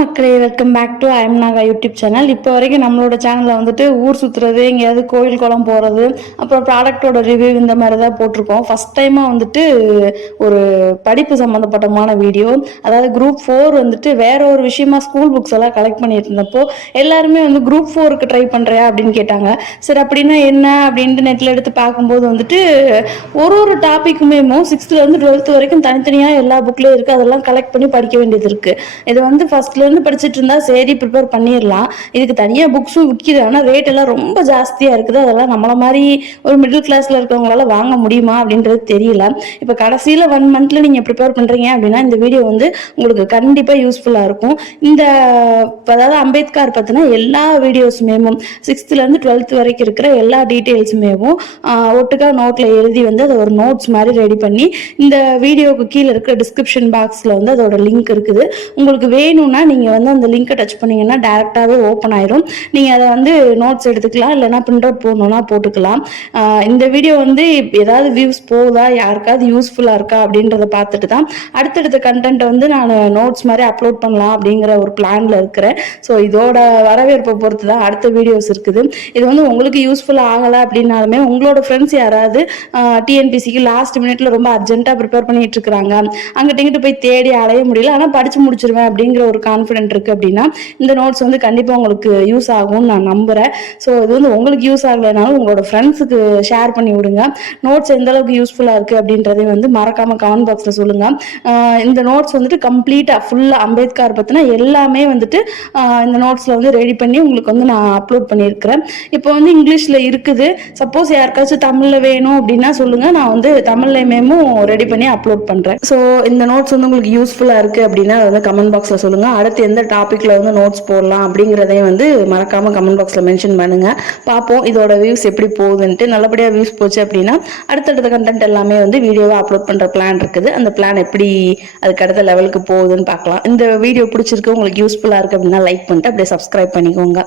மக்களே, welcome back to I'm Naga YouTube channel. இப்போ வரைக்கும் நம்மளோட சேனலில் வந்துட்டு ஊர் சுற்றுறது, எங்கேயாவது கோயில் குளம் போகிறது, அப்புறம் ப்ராடக்டோட ரிவ்யூ இந்த மாதிரி தான் போட்டிருக்கோம். ஃபஸ்ட் டைமாக வந்துட்டு ஒரு படிப்பு சம்மந்தப்பட்டமான வீடியோ, அதாவது குரூப் 4 வந்துட்டு வேற ஒரு விஷயமா ஸ்கூல் புக்ஸ் எல்லாம் கலெக்ட் பண்ணிட்டு இருந்தப்போ எல்லாருமே வந்து குரூப் 4க்கு ட்ரை பண்ணுறியா அப்படின்னு கேட்டாங்க. சரி அப்படின்னா என்ன அப்படின்ட்டு நெட்டில் எடுத்து பார்க்கும்போது வந்துட்டு ஒரு டாப்பிக்குமே 6th-லேருந்து 12th வரைக்கும் தனித்தனியாக எல்லா புக்லேயும் இருக்குது. அதெல்லாம் கலெக்ட் பண்ணி படிக்க வேண்டியது இருக்குது. இது வந்து ஃபர்ஸ்ட்லேருந்து படிச்சுட்டு இருந்தா சரி ப்ரிப்பேர் பண்ணிடலாம். இதுக்கு தனியாக புக்ஸும் விற்கிது, ஆனால் ரேட் எல்லாம் ரொம்ப ஜாஸ்தியாக இருக்குது. அதெல்லாம் நம்மளை மாதிரி ஒரு மிடில் கிளாஸில் இருக்கவங்களால வாங்க முடியுமா அப்படின்றது தெரியல. இப்போ கடைசியில் 1 மந்த்தில் நீங்கள் ப்ரிப்பேர் பண்ணுறீங்க அப்படின்னா இந்த வீடியோ வந்து உங்களுக்கு கண்டிப்பாக யூஸ்ஃபுல்லாக இருக்கும். இந்த அதாவது அம்பேத்கர் பற்றின எல்லா வீடியோஸுமே 6th-லேருந்து 12th வரைக்கும் இருக்கிற எல்லா டீட்டெயில்ஸுமே ஒட்டுக்கா நோட்டில் எழுதி வந்து அதை ஒரு நோட்ஸ் மாதிரி ரெடி பண்ணி இந்த வீடியோவுக்கு கீழே இருக்கிற டிஸ்கிரிப்ஷன் பாக்ஸில் வந்து அதோட லிங்க் இருக்குது. உங்களுக்கு வேணும்னா நீங்கள் வந்து அந்த லிங்கை டச் பண்ணிங்கன்னா டேரெக்டாகவே ஓப்பன் ஆயிரும். நீங்கள் அதை வந்து நோட்ஸ் எடுத்துக்கலாம், இல்லைனா பிரிண்ட் அவுட் போடணுன்னா போட்டுக்கலாம். இந்த வீடியோ வந்து ஏதாவது வியூஸ் போகுதா, யாருக்காவது யூஸ்ஃபுல்லாக இருக்கா அப்படின்றத பார்த்துட்டு தான் அடுத்தடுத்த கண்டென்ட்டை வந்து நான் நோட்ஸ் மாதிரி அப்லோட் பண்ணலாம் அப்படிங்கிற ஒரு பிளானில் இருக்கிறேன். ஸோ இதோட வரவேற்பை பொறுத்து தான் அடுத்த வீடியோஸ் இருக்குது. இது வந்து உங்களுக்கு யூஸ்ஃபுல்லாக ஆகலை அப்படின்னாலுமே உங்களோட ஃப்ரெண்ட்ஸ் யாராவது டிஎன்பிசிக்கு லாஸ்ட் மினிட்ல ரொம்ப அர்ஜென்ட்டாக ப்ரிப்பேர் பண்ணிட்டு இருக்கிறாங்க, அங்கிட்ட போய் தேடி அலைய முடியல, ஆனால் படித்து முடிச்சிருவேன் அப்படிங்கிற ஒரு கான்ஃபிடென்ட் இருக்குது அப்படின்னா இந்த நோட்ஸ் வந்து கண்டிப்பாக உங்களுக்கு யூஸ் ஆகும்னு நான் நம்புகிறேன். ஸோ இது வந்து உங்களுக்கு யூஸ் ஆகலைனாலும் உங்களோட ஃப்ரெண்ட்ஸுக்கு ஷேர் பண்ணி விடுங்க. நோட்ஸ் எந்த அளவுக்கு யூஸ்ஃபுல்லாக இருக்குது அப்படின்றதையும் வந்து மறக்காமல் கமெண்ட் பாக்ஸில் சொல்லுங்கள். இந்த நோட்ஸ் வந்துட்டு கம்ப்ளீட்டாக ஃபுல்லாக அம்பேத்கர் பற்றின எல்லாமே வந்துட்டு இந்த நோட்ஸில் வந்து ரெடி பண்ணி உங்களுக்கு வந்து நான் அப்லோட் பண்ணியிருக்கிறேன். இப்போ வந்து இங்கிலீஷில் இருக்குது, சப்போஸ் யாருக்காச்சும் தமிழில் வேணும் அப்படின்னா சொல்லுங்கள், நான் வந்து தமிழ்லையுமேமும் ரெடி பண்ணி அப்லோட் பண்ணுறேன். ஸோ இந்த நோட்ஸ் வந்து உங்களுக்கு யூஸ்ஃபுல்லாக இருக்குது அப்படின்னா அதை வந்து கமெண்ட் பாக்ஸில் சொல்லுங்கள். அடுத்து எந்த டாப்பிக்கில் வந்து நோட்ஸ் போடலாம் அப்படிங்கிறதையும் வந்து மறக்காமல் கமெண்ட் பாக்ஸில் மென்ஷன் பண்ணுங்கள். பார்ப்போம் இதோட வியூஸ் எப்படி போகுதுன்ட்டு. நல்லபடியாக வியூஸ் போச்சு அப்படின்னா அடுத்தடுத்த கண்டென்ட் எல்லாமே வந்து வீடியோவை அப்லோட் பண்ணுற பிளான் இருக்குது. அந்த பிளான் எப்படி அதுக்கு அடுத்த லெவலுக்கு போகுதுன்னு பார்க்கலாம். இந்த வீடியோ பிடிச்சிருக்கு, உங்களுக்கு யூஸ்ஃபுல்லாக இருக்குது அப்படின்னா லைக் பண்ணிட்டு அப்படியே சப்ஸ்கிரைப் பண்ணிக்கோங்க.